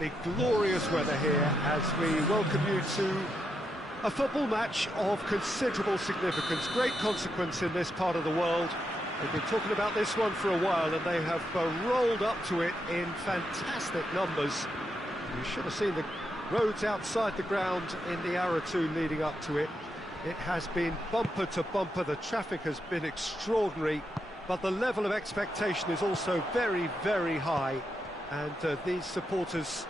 the glorious weather here as we welcome you to a football match of considerable significance, great consequence in this part of the world. We've been talking about this one for a while and they have rolled up to it in fantastic numbers. You should have seen the roads outside the ground in the hour or two leading up to it. It has been bumper to bumper, the traffic has been extraordinary, but the level of expectation is also very, very high. And these supporters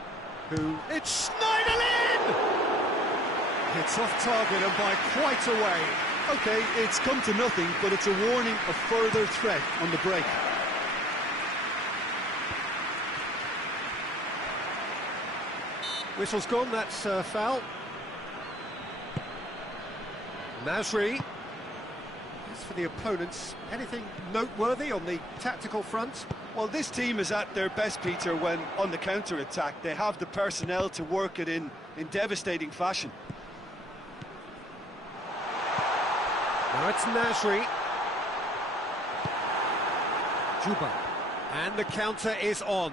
who... It's Schneiderlin! It's off target and by quite a way. OK, it's come to nothing, but it's a warning of further threat on the break. Whistle's gone, that's foul. Nasri. As for the opponents, anything noteworthy on the tactical front? Well, this team is at their best, Peter, when on the counter-attack. They have the personnel to work it in devastating fashion. Now it's Nasri. Juba. And the counter is on.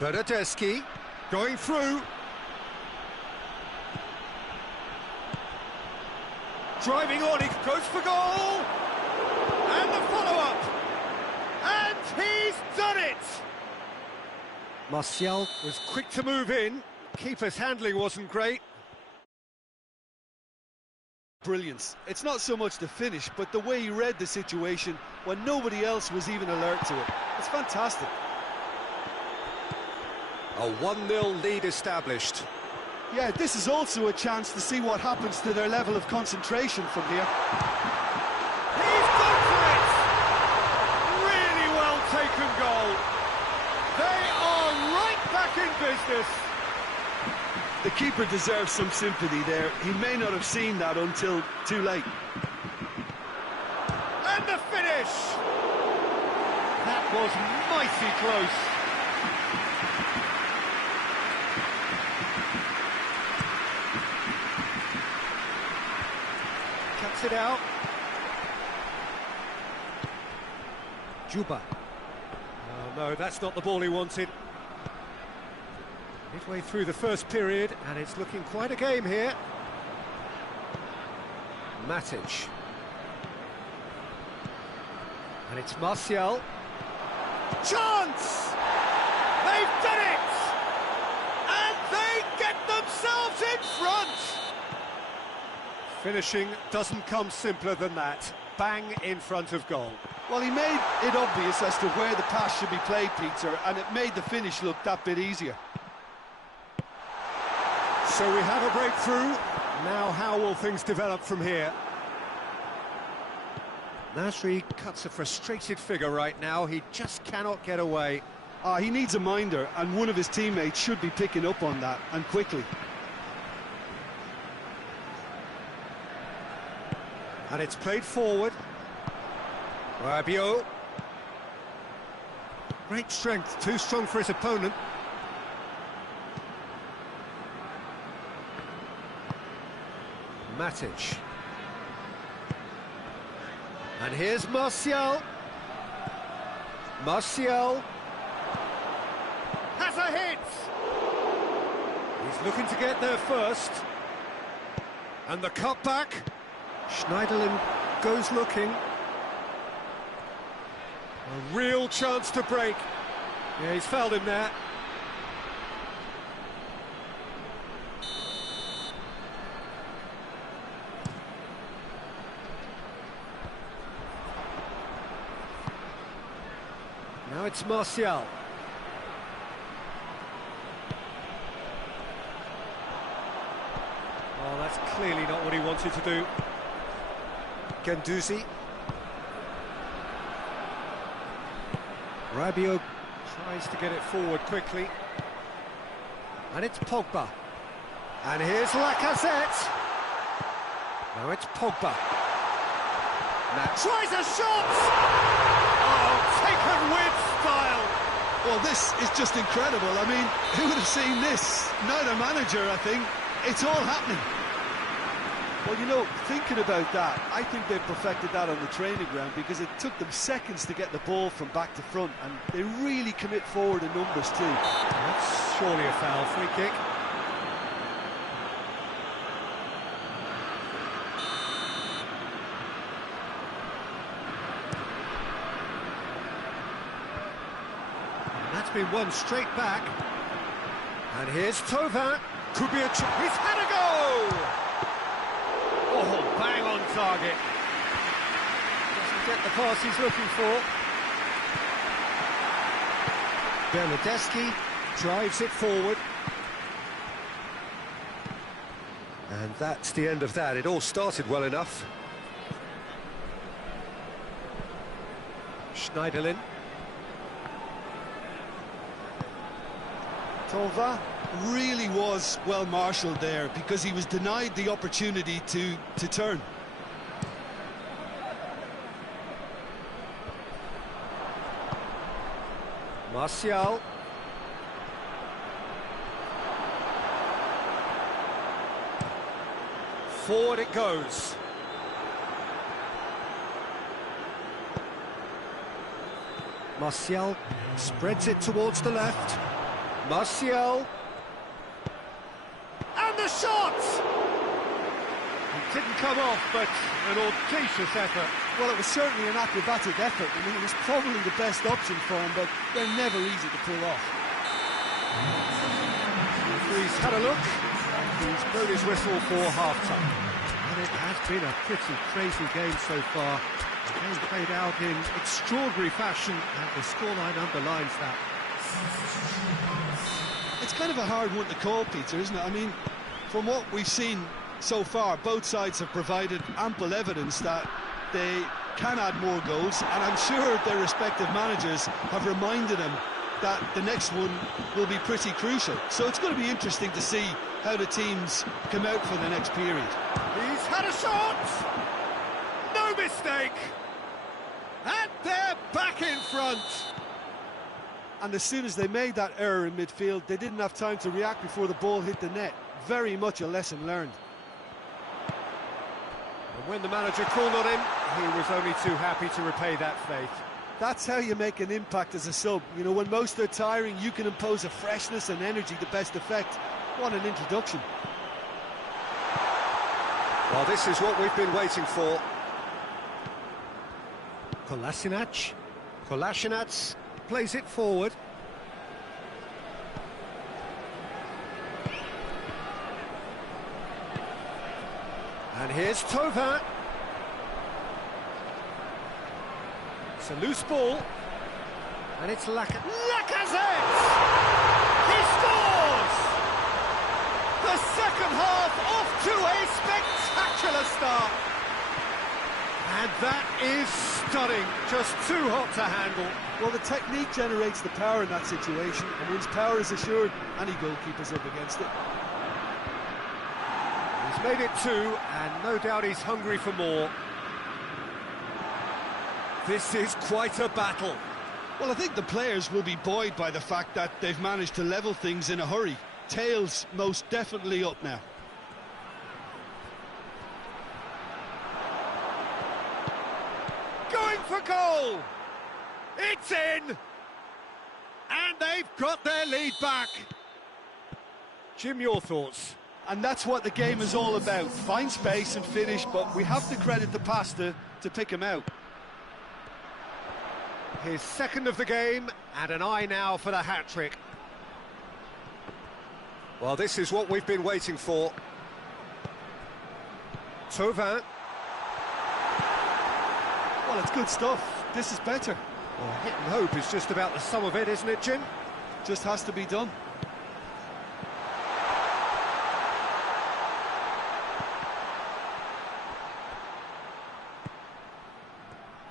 Bernardeschi going through. Driving on, he goes for goal! And the follow-up! And he's done it! Martial was quick to move in. Keeper's handling wasn't great. Brilliance. It's not so much the finish, but the way he read the situation when nobody else was even alert to it. It's fantastic. A 1-0 lead established. Yeah, this is also a chance to see what happens to their level of concentration from here. He's gone for it! Really well taken goal. They are right back in business. The keeper deserves some sympathy there. He may not have seen that until too late. And the finish! That was mighty close. Cuts it out. Juba. Oh no, that's not the ball he wanted. Midway through the first period, and it's looking quite a game here. Matic. And it's Martial. Chance! They've done it! And they get themselves in front! Finishing doesn't come simpler than that. Bang in front of goal. Well, he made it obvious as to where the pass should be played, Peter, and it made the finish look that bit easier. So we have a breakthrough. Now how will things develop from here? Nasri cuts a frustrated figure right now. He just cannot get away. He needs a minder, and one of his teammates should be picking up on that, and quickly. And it's played forward. Rabiot. Great strength, too strong for his opponent. Matic. And here's Martial. Martial has a hit. He's looking to get there first. And the cutback. Schneiderlin goes looking. A real chance to break. Yeah, he's fouled him there. Now it's Martial. Oh, that's clearly not what he wanted to do. Guendouzi. Rabiot tries to get it forward quickly. And it's Pogba. And here's Lacazette. Now it's Pogba. Now tries a shot! Oh, taken with style! Well, this is just incredible. I mean, who would have seen this? Neither manager, I think. It's all happening. Well, you know, thinking about that, I think they perfected that on the training ground because it took them seconds to get the ball from back to front, and they really commit forward in numbers too. That's surely a foul. Free kick. That's been won straight back. And here's Thauvin. Could be he's had a go! Oh, bang on target. Doesn't get the pass he's looking for. Bernardeschi drives it forward. And that's the end of that. It all started well enough. Schneiderlin. Thauvin really was well marshalled there because he was denied the opportunity to turn. Martial. Forward it goes. Martial spreads it towards the left. Martial. And the shot! It didn't come off, but an audacious effort. Well, it was certainly an acrobatic effort. I mean, it was probably the best option for him, but they're never easy to pull off. He's had a look. He's blown his whistle for half-time. And it has been a pretty crazy game so far. The game played out in extraordinary fashion, and the scoreline underlines that. It's kind of a hard one to call, Peter, isn't it? I mean, from what we've seen so far, both sides have provided ample evidence that they can add more goals, and I'm sure their respective managers have reminded them that the next one will be pretty crucial. So it's going to be interesting to see how the teams come out for the next period. He's had a shot! No mistake! And they're back in front! And as soon as they made that error in midfield, they didn't have time to react before the ball hit the net. Very much a lesson learned. And when the manager called on him, he was only too happy to repay that faith. That's how you make an impact as a sub. You know, when most are tiring, you can impose a freshness and energy to best effect. What an introduction. Well, this is what we've been waiting for. Kolasinac. Kolasinac plays it forward. And here's Thauvin. It's a loose ball. And it's Lacazette! He scores! The second half off to a spectacular start. And that is stunning. Just too hot to handle. Well, the technique generates the power in that situation, and once power is assured, any goalkeeper's up against it. He's made it two, and no doubt he's hungry for more. This is quite a battle. Well, I think the players will be buoyed by the fact that they've managed to level things in a hurry. Tails most definitely up now. Going for goal! It's in! And they've got their lead back. Jim, your thoughts? And that's what the game is all about. Find space and finish, but we have to credit the Pasta to pick him out. His second of the game, and an eye now for the hat-trick. Well, this is what we've been waiting for. Thauvin. Well, it's good stuff. This is better. Well, hit and hope is just about the sum of it, isn't it, Jim? Just has to be done.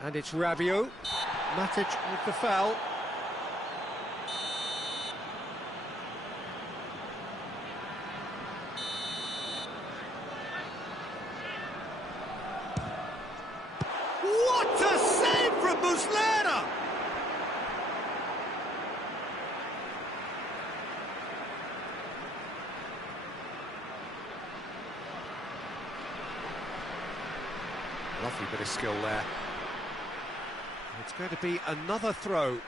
And it's Rabiot. Matic with the foul. What a save from Muslera! Lovely bit of skill there. It's going to be another throw.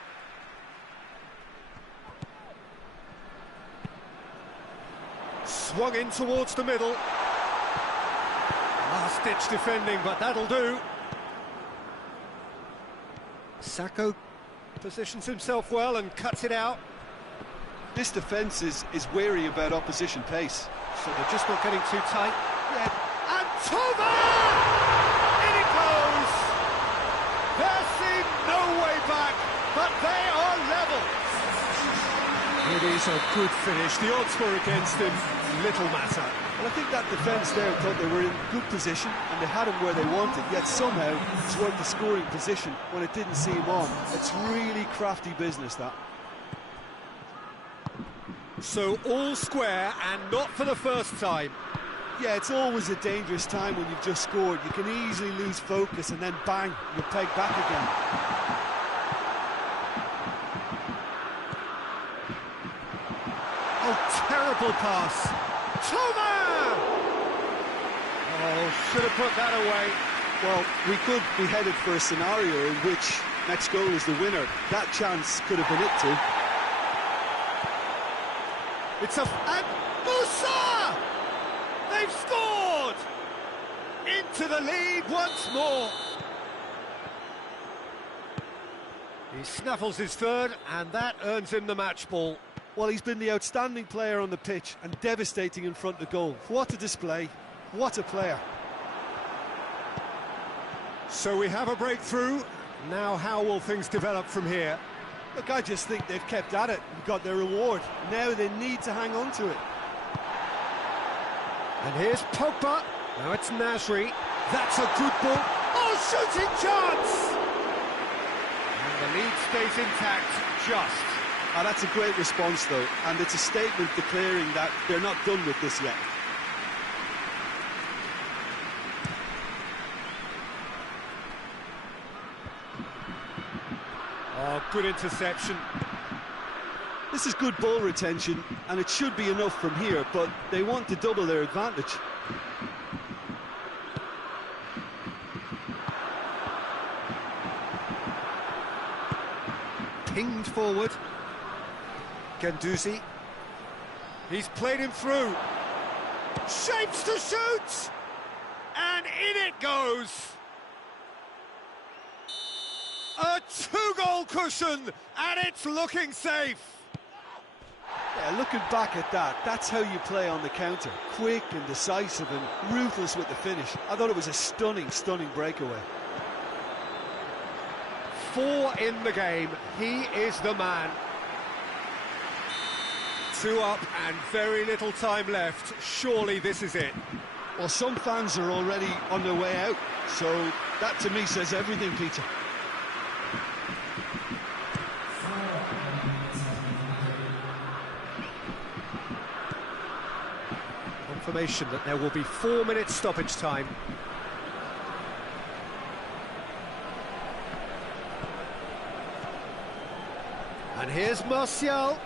Swung in towards the middle. Last-ditch defending, but that'll do. Sakho positions himself well and cuts it out. This defence is wary about opposition pace. So they're just not getting too tight. Yeah. And Tova! In it goes! There seemed no way back, but they are level. It is a good finish. The odds were against him. Little matter. Well, I think that defence there thought they were in good position and they had him where they wanted, yet somehow it's worked the scoring position when it didn't see him on. It's really crafty business, that. So all square, and not for the first time. Yeah, it's always a dangerous time when you've just scored. You can easily lose focus and then bang, you're pegged back again. Oh, terrible pass. Toma! Oh, should have put that away. Well, we could be headed for a scenario in which next goal is the winner. That chance could have been it too. It's and Musa! They've scored! Into the lead once more. He snaffles his third, and that earns him the match ball. Well, he's been the outstanding player on the pitch and devastating in front of goal. What a display, what a player. So we have a breakthrough. Now how will things develop from here? Look, I just think they've kept at it and got their reward. Now they need to hang on to it. And here's Pogba. Now it's Nasri. That's a good ball. Oh, shooting chance! And the lead stays intact, just. Oh, that's a great response, though, and it's a statement declaring that they're not done with this yet. Oh, good interception. This is good ball retention, and it should be enough from here, but they want to double their advantage. Pinged forward. Guendouzi. He's played him through. Shapes to shoot! And in it goes! A two-goal cushion, and it's looking safe. Yeah, looking back at that, that's how you play on the counter. Quick and decisive and ruthless with the finish. I thought it was a stunning, stunning breakaway. 4 in the game. He is the man. 2 up and very little time left. Surely this is it. Well, some fans are already on their way out, so that to me says everything, Peter. Confirmation that there will be 4 minutes stoppage time. And here's Martial.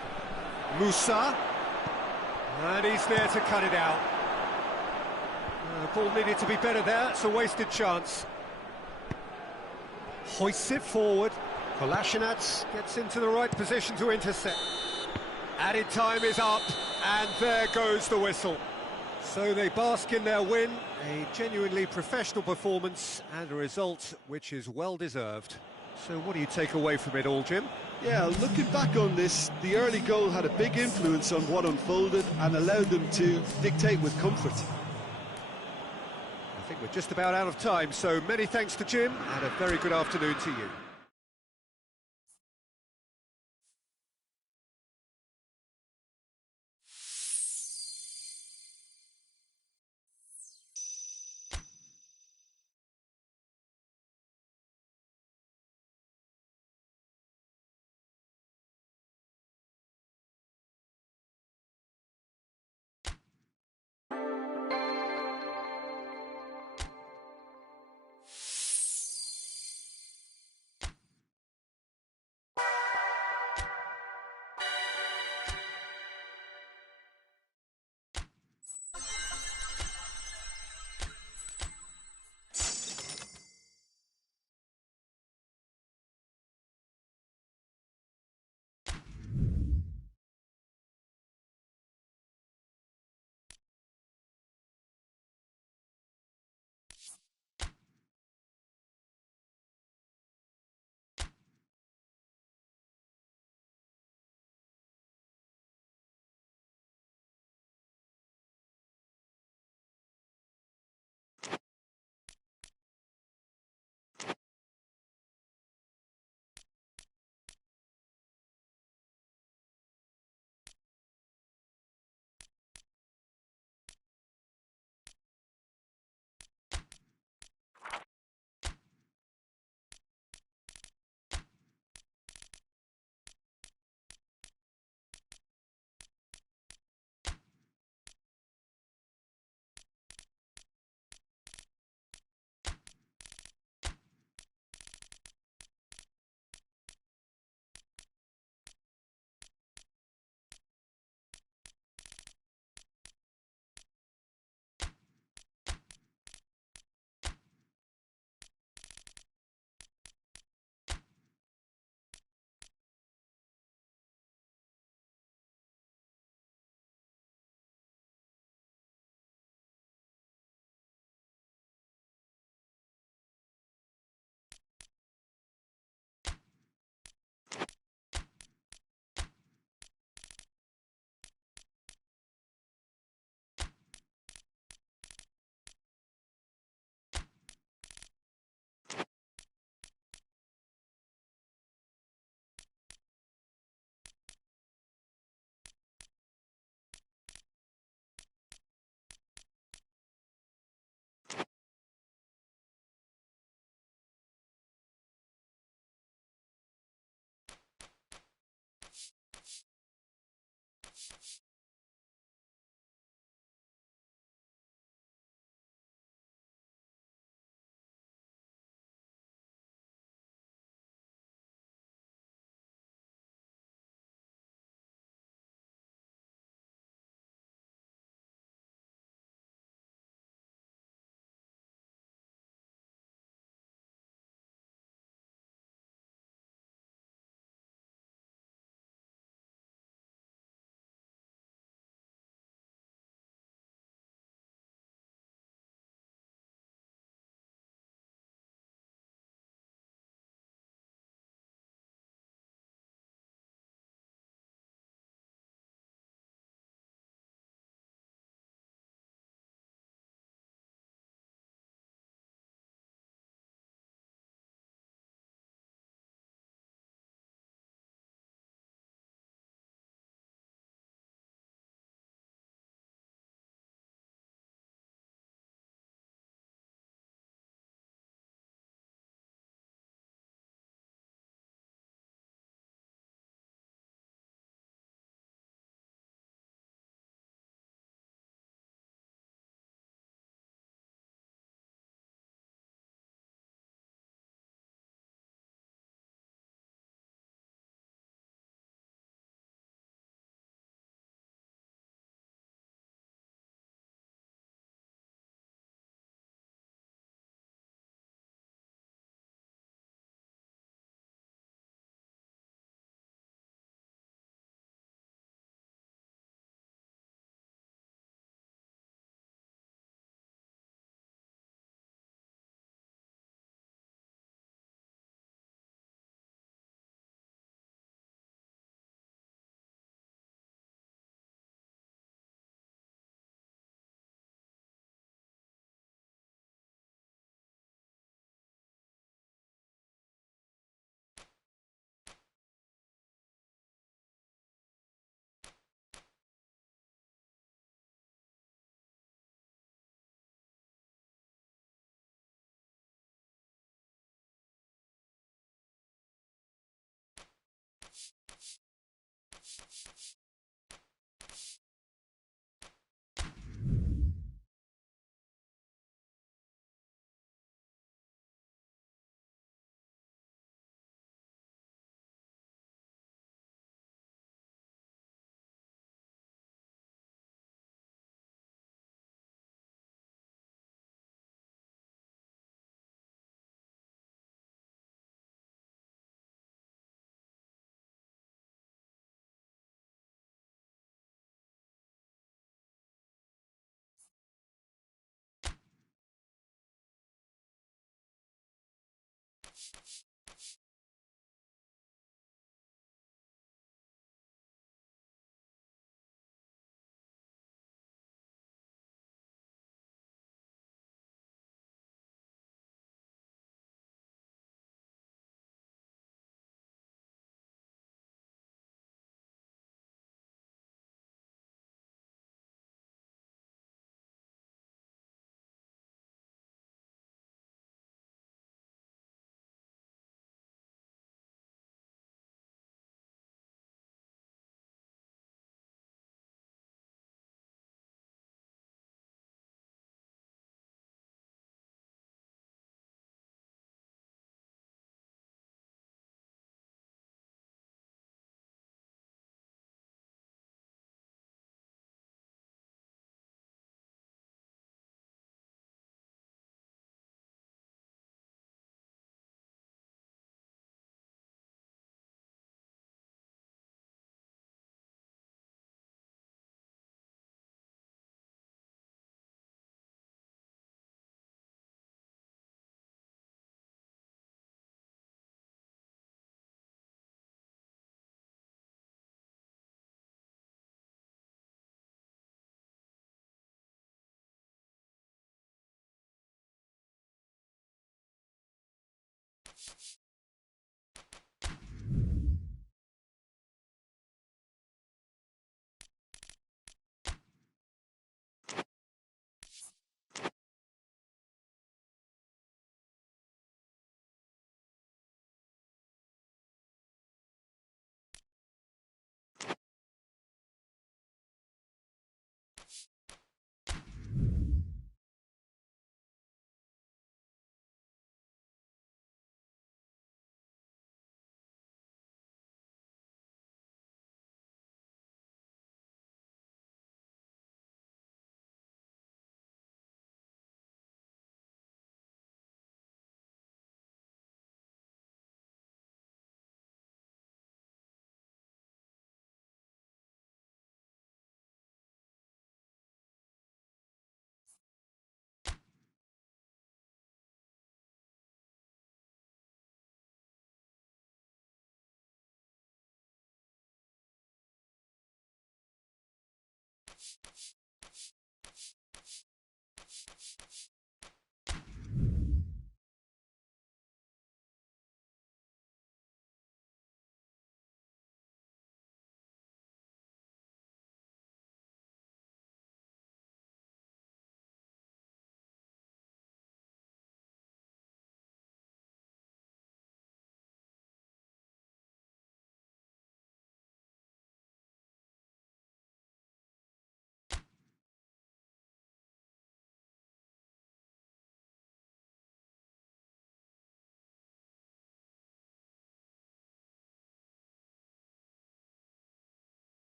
Musa. And he's there to cut it out. Ball needed to be better there. It's a wasted chance. Hoists it forward. Kolasinac gets into the right position to intercept. Added time is up, and there goes the whistle. So they bask in their win, a genuinely professional performance and a result which is well deserved. So what do you take away from it all, Jim? Yeah, looking back on this, the early goal had a big influence on what unfolded and allowed them to dictate with comfort. I think we're just about out of time, so many thanks to Jim and a very good afternoon to you.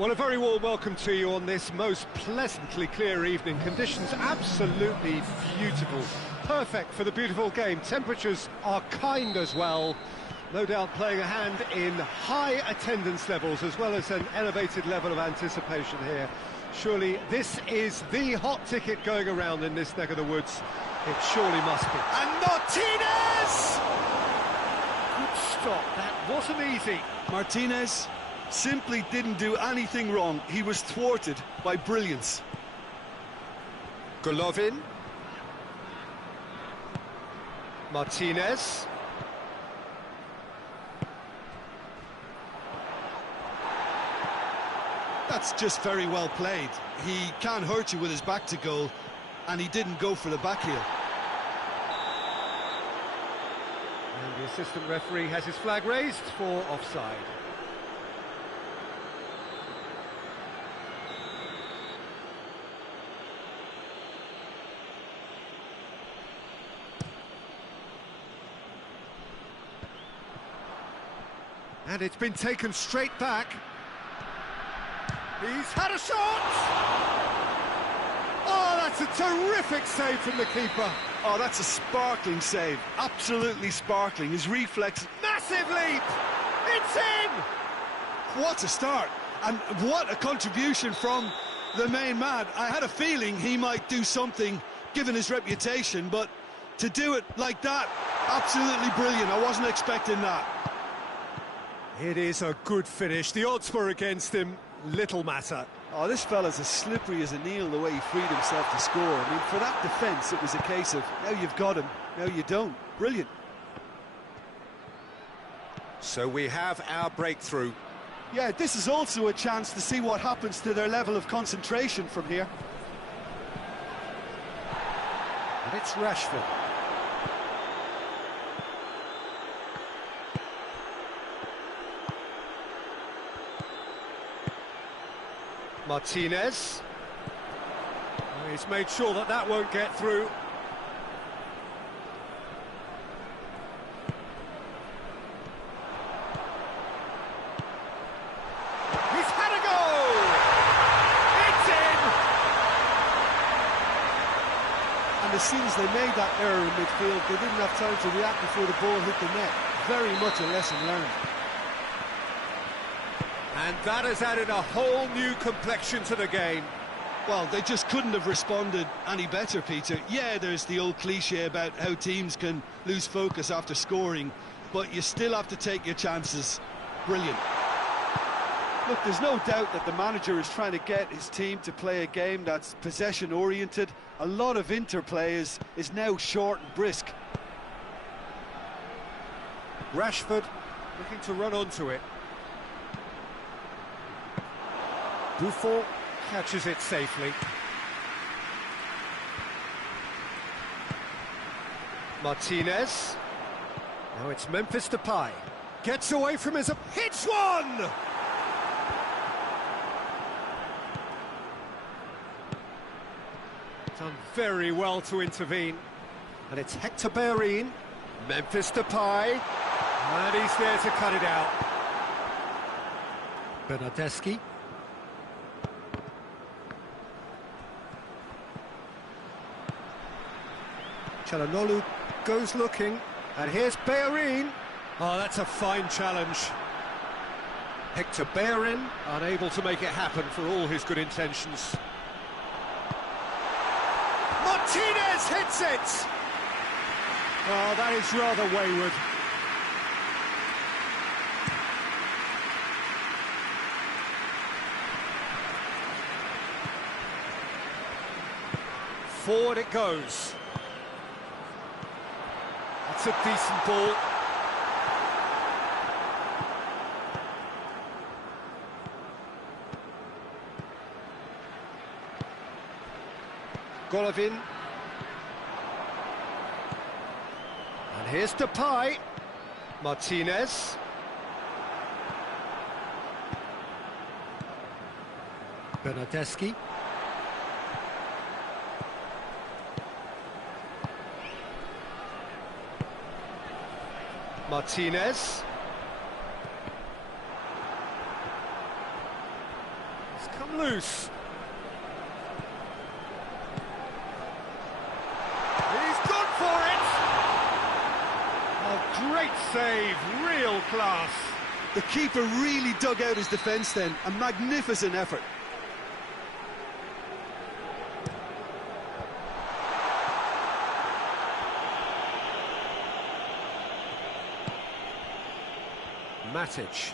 Well, a very warm welcome to you on this most pleasantly clear evening. Conditions absolutely beautiful. Perfect for the beautiful game. Temperatures are kind as well. No doubt playing a hand in high attendance levels as well as an elevated level of anticipation here. Surely this is the hot ticket going around in this neck of the woods. It surely must be. And Martinez! Good stop. That wasn't easy. Martinez simply didn't do anything wrong. He was thwarted by brilliance. Golovin. Martinez. That's just very well played. He can't hurt you with his back to goal, and he didn't go for the back heel. And the assistant referee has his flag raised for offside. And it's been taken straight back. He's had a shot! Oh, that's a terrific save from the keeper. Oh, that's a sparkling save. Absolutely sparkling. His reflex. Massive leap! It's in! What a start. And what a contribution from the main man. I had a feeling he might do something, given his reputation, but to do it like that, absolutely brilliant. I wasn't expecting that. It is a good finish. The odds were against him. Little matter. Oh, this fella's as slippery as a needle the way he freed himself to score. I mean, for that defence, it was a case of, now you've got him, now you don't. Brilliant. So we have our breakthrough. Yeah, this is also a chance to see what happens to their level of concentration from here. And it's Rashford. Martinez. Oh, he's made sure that that won't get through. He's had a goal! It's in! And as soon as they made that error in midfield, they didn't have time to react before the ball hit the net. Very much a lesson learned. And that has added a whole new complexion to the game. Well, they just couldn't have responded any better, Peter. Yeah, there's the old cliche about how teams can lose focus after scoring, but you still have to take your chances. Brilliant. Look, there's no doubt that the manager is trying to get his team to play a game that's possession-oriented. A lot of interplay is now short and brisk. Rashford looking to run onto it. Buffon catches it safely. Martinez. Now it's Memphis Depay. Gets away from his... Hits one! Done very well to intervene. And it's Hector Bellerin. Memphis Depay. And he's there to cut it out. Bernardeschi. Çalhanoğlu goes looking, and here's Bellerin. Oh, that's a fine challenge. Hector Bellerin unable to make it happen for all his good intentions. Martinez hits it! Oh, that is rather wayward. Forward it goes. It's a decent ball. Golovin. And here's Depay. Martinez. Bernardeschi. Martinez. loose. He's gone for it! A great save, real class. The keeper really dug out his defence then, a magnificent effort. Matic.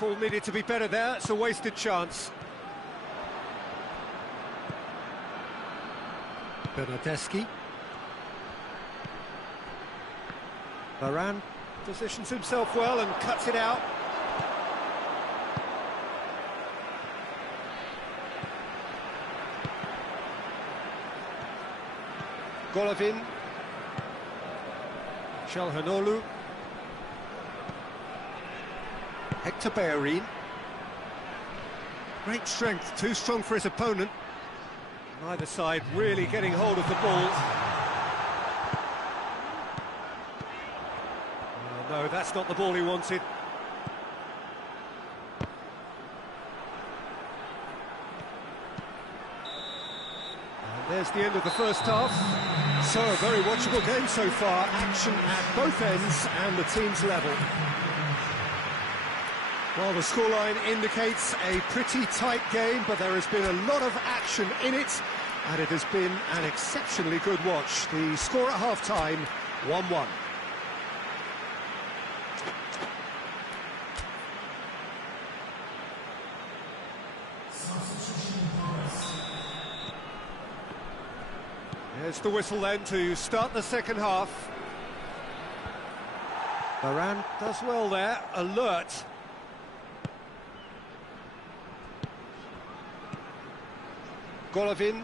Ball needed to be better there, it's a wasted chance. Bernardeschi. Varane positions himself well and cuts it out. Golovin. Çalhanoğlu. Hector Bellerin. Great strength, too strong for his opponent. Neither side really getting hold of the ball. No, that's not the ball he wanted. And there's the end of the first half. So, a very watchable game so far. Action at both ends and the team's level. Well, the scoreline indicates a pretty tight game, but there has been a lot of action in it, and it has been an exceptionally good watch. The score at half-time, 1-1. Here's the whistle then to start the second half. Varane does well there, alert. Golovin.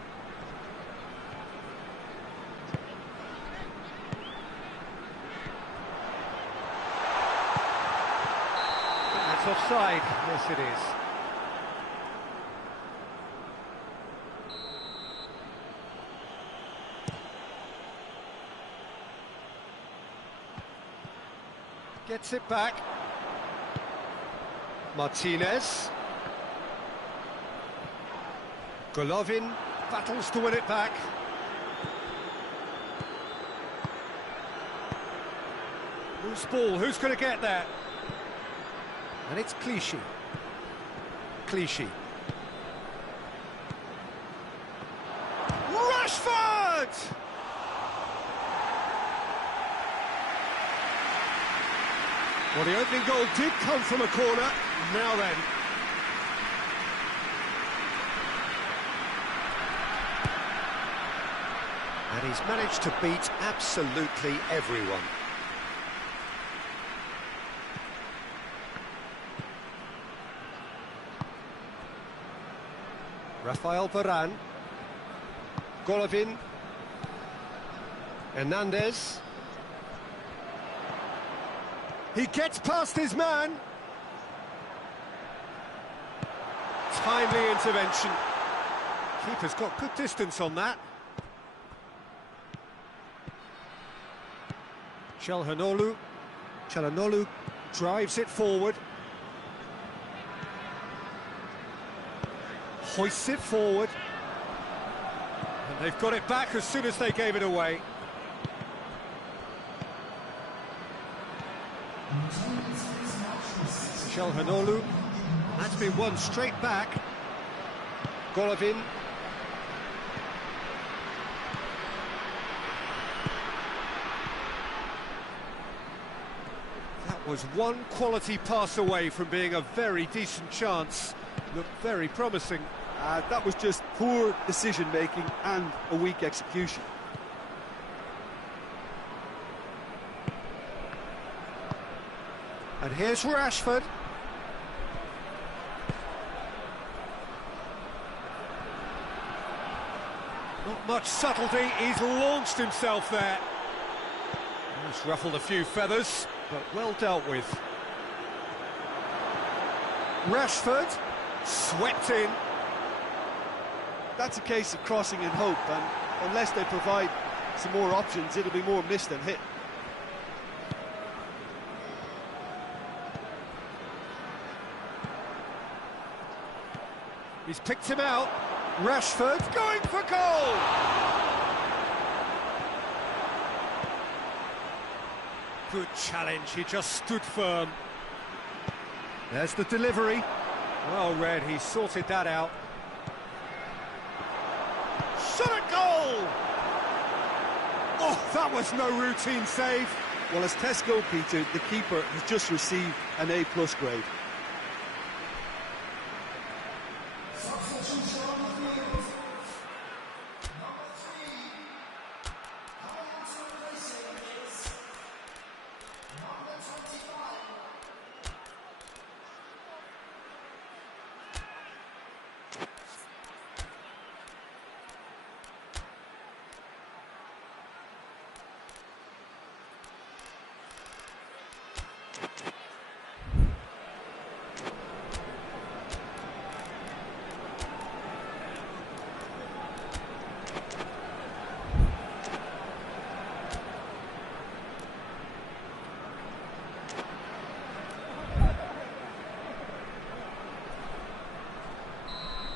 That's offside. Yes, it is. Gets it back. Martinez. Golovin battles to win it back. Loose ball, who's going to get there? And it's Clichy. Clichy. Rashford! Well, the opening goal did come from a corner. Now then. And he's managed to beat absolutely everyone. Rafael Varane. Golovin. Hernandez. He gets past his man. Timely intervention. Keeper's got good distance on that. Çalhanoğlu. Çalhanoğlu drives it forward. Hoists it forward. And they've got it back as soon as they gave it away. Çalhanoğlu. That's been won straight back. Golovin. That was one quality pass away from being a very decent chance. Looked very promising. That was just poor decision-making and a weak execution. And here's Rashford. Not much subtlety, he's launched himself there. He's ruffled a few feathers, but well dealt with. Rashford, swept in. That's a case of crossing in hope, and unless they provide some more options, it'll be more miss than hit. He's picked him out. Rashford going for goal! Good challenge, he just stood firm. There's the delivery. Well read, he sorted that out. Shot at goal! Oh, that was no routine save. Well, as tests go, Peter, the keeper has just received an A+ grade.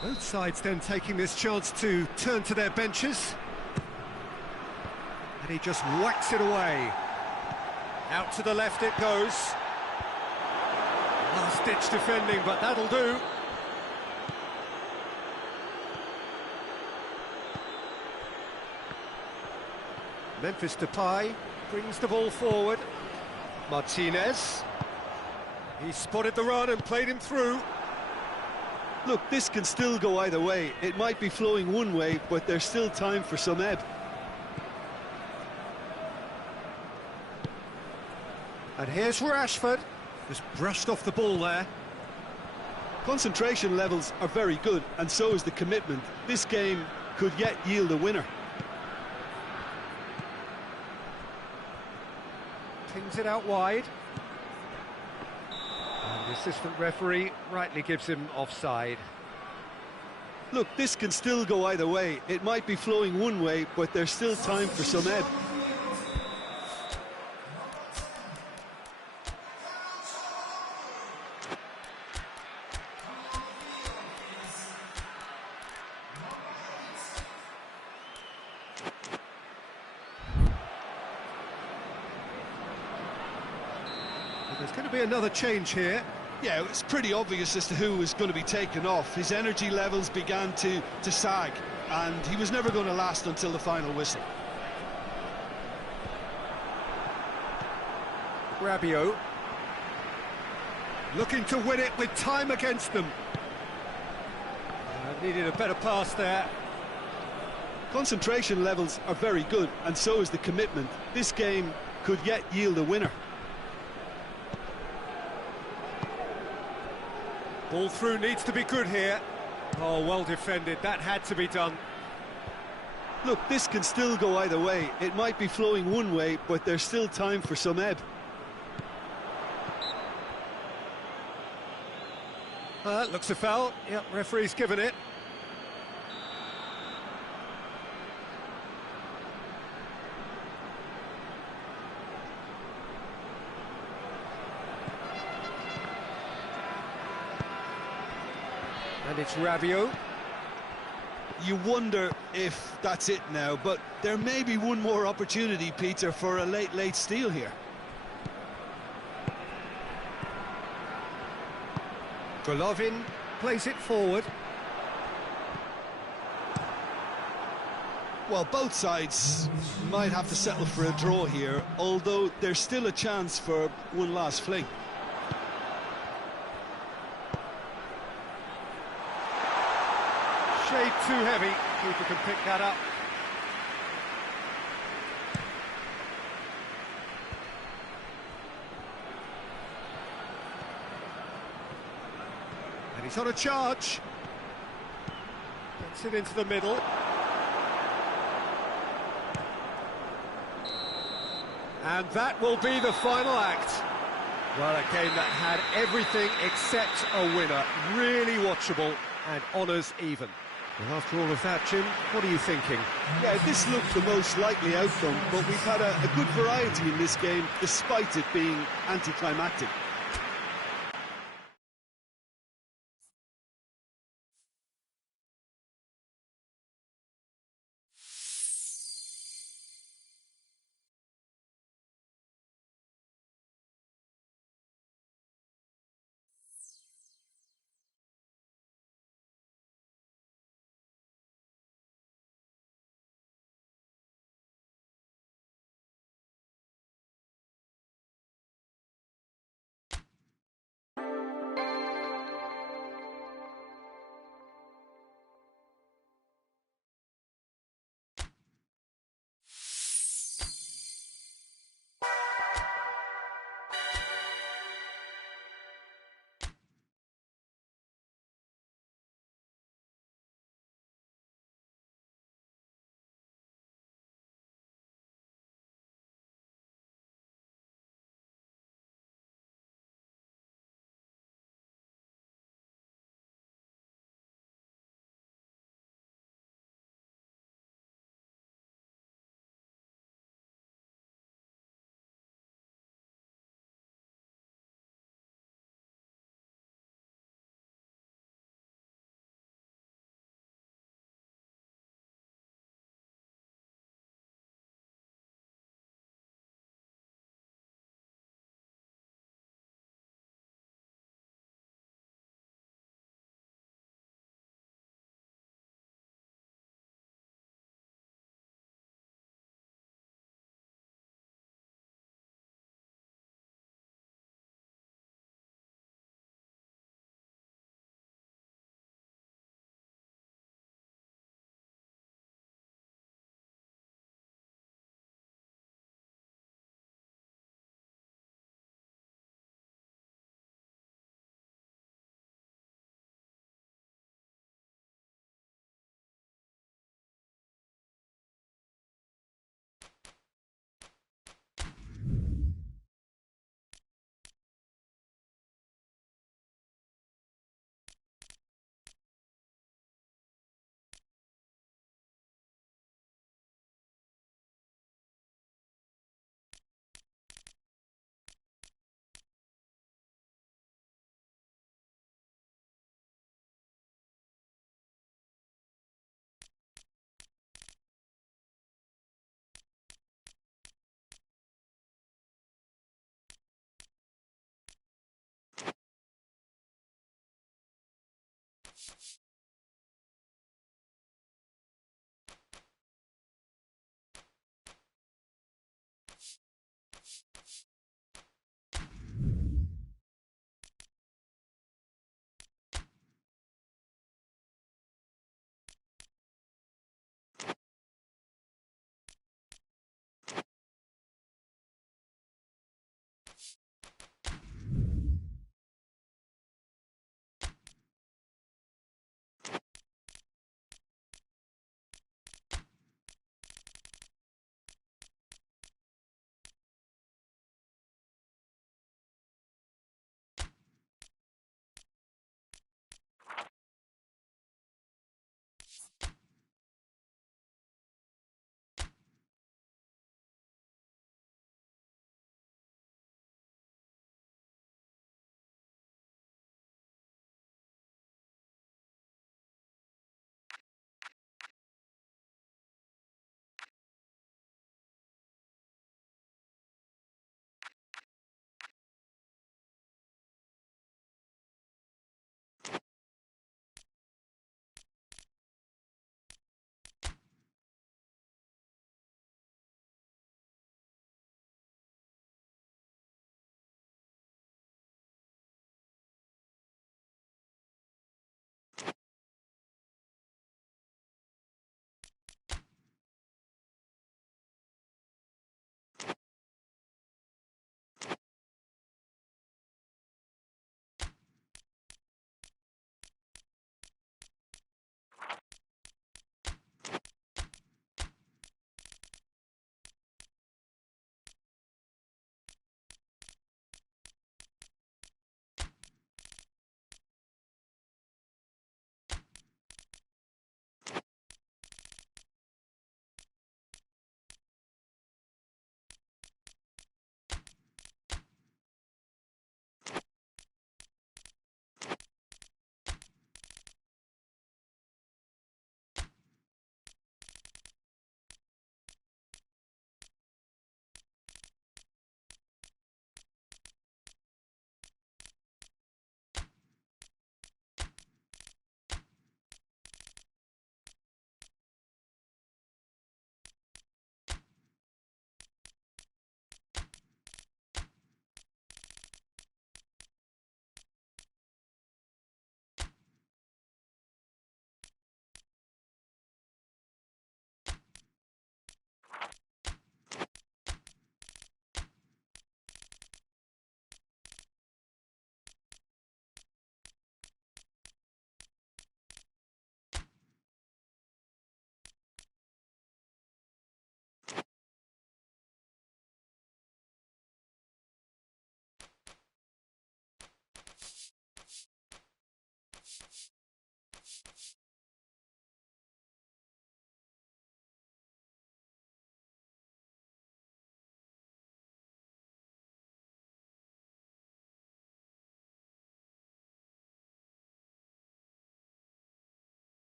Both sides then taking this chance to turn to their benches. And he just whacks it away. Out to the left it goes. Last-ditch defending, but that'll do. Memphis Depay brings the ball forward. Martinez. He spotted the run and played him through. Look, this can still go either way. It might be flowing one way, but there's still time for some ebb. And here's Rashford. Just brushed off the ball there. Concentration levels are very good, and so is the commitment. This game could yet yield a winner. Pings it out wide. And the assistant referee rightly gives him offside. Look, this can still go either way. It might be flowing one way, but there's still time for some ebb. There's going to be another change here. Yeah, it's pretty obvious as to who was going to be taken off. His energy levels began to sag, and he was never going to last until the final whistle. Rabiot. Looking to win it with time against them. Needed a better pass there. Concentration levels are very good, and so is the commitment. This game could yet yield a winner. Ball through needs to be good here. Oh, well defended. That had to be done. Look, this can still go either way. It might be flowing one way, but there's still time for some ebb. Looks a foul. Yep, referee's given it. And it's Rabiot. You wonder if that's it now, but there may be one more opportunity, Peter, for a late steal here. Golovin plays it forward. Well, both sides might have to settle for a draw here, although there's still a chance for one last fling. Shade too heavy. Keeper can pick that up. And he's on a charge. Gets it into the middle. And that will be the final act. Well, a game that had everything except a winner. Really watchable and honours even. Well, after all of that, Jim, what are you thinking? Yeah, this looked the most likely outcome, but we've had a good variety in this game, despite it being anticlimactic.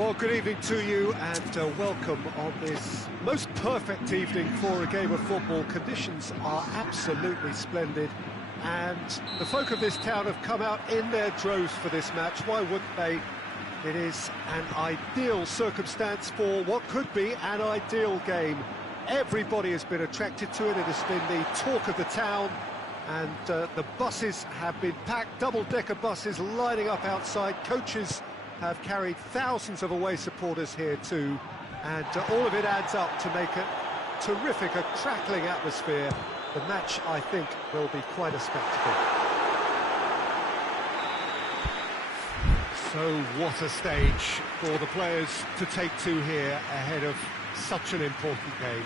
Well, good evening to you and welcome on this most perfect evening for a game of football. Conditions are absolutely splendid and the folk of this town have come out in their droves for this match. Why wouldn't they? It is an ideal circumstance for what could be an ideal game. Everybody has been attracted to it. It has been the talk of the town, and the buses have been packed, double-decker buses lining up outside. Coaches have carried thousands of away supporters here too, and all of it adds up to make a terrific, a crackling atmosphere. The match, I think, will be quite a spectacle. So what a stage for the players to take to here ahead of such an important game.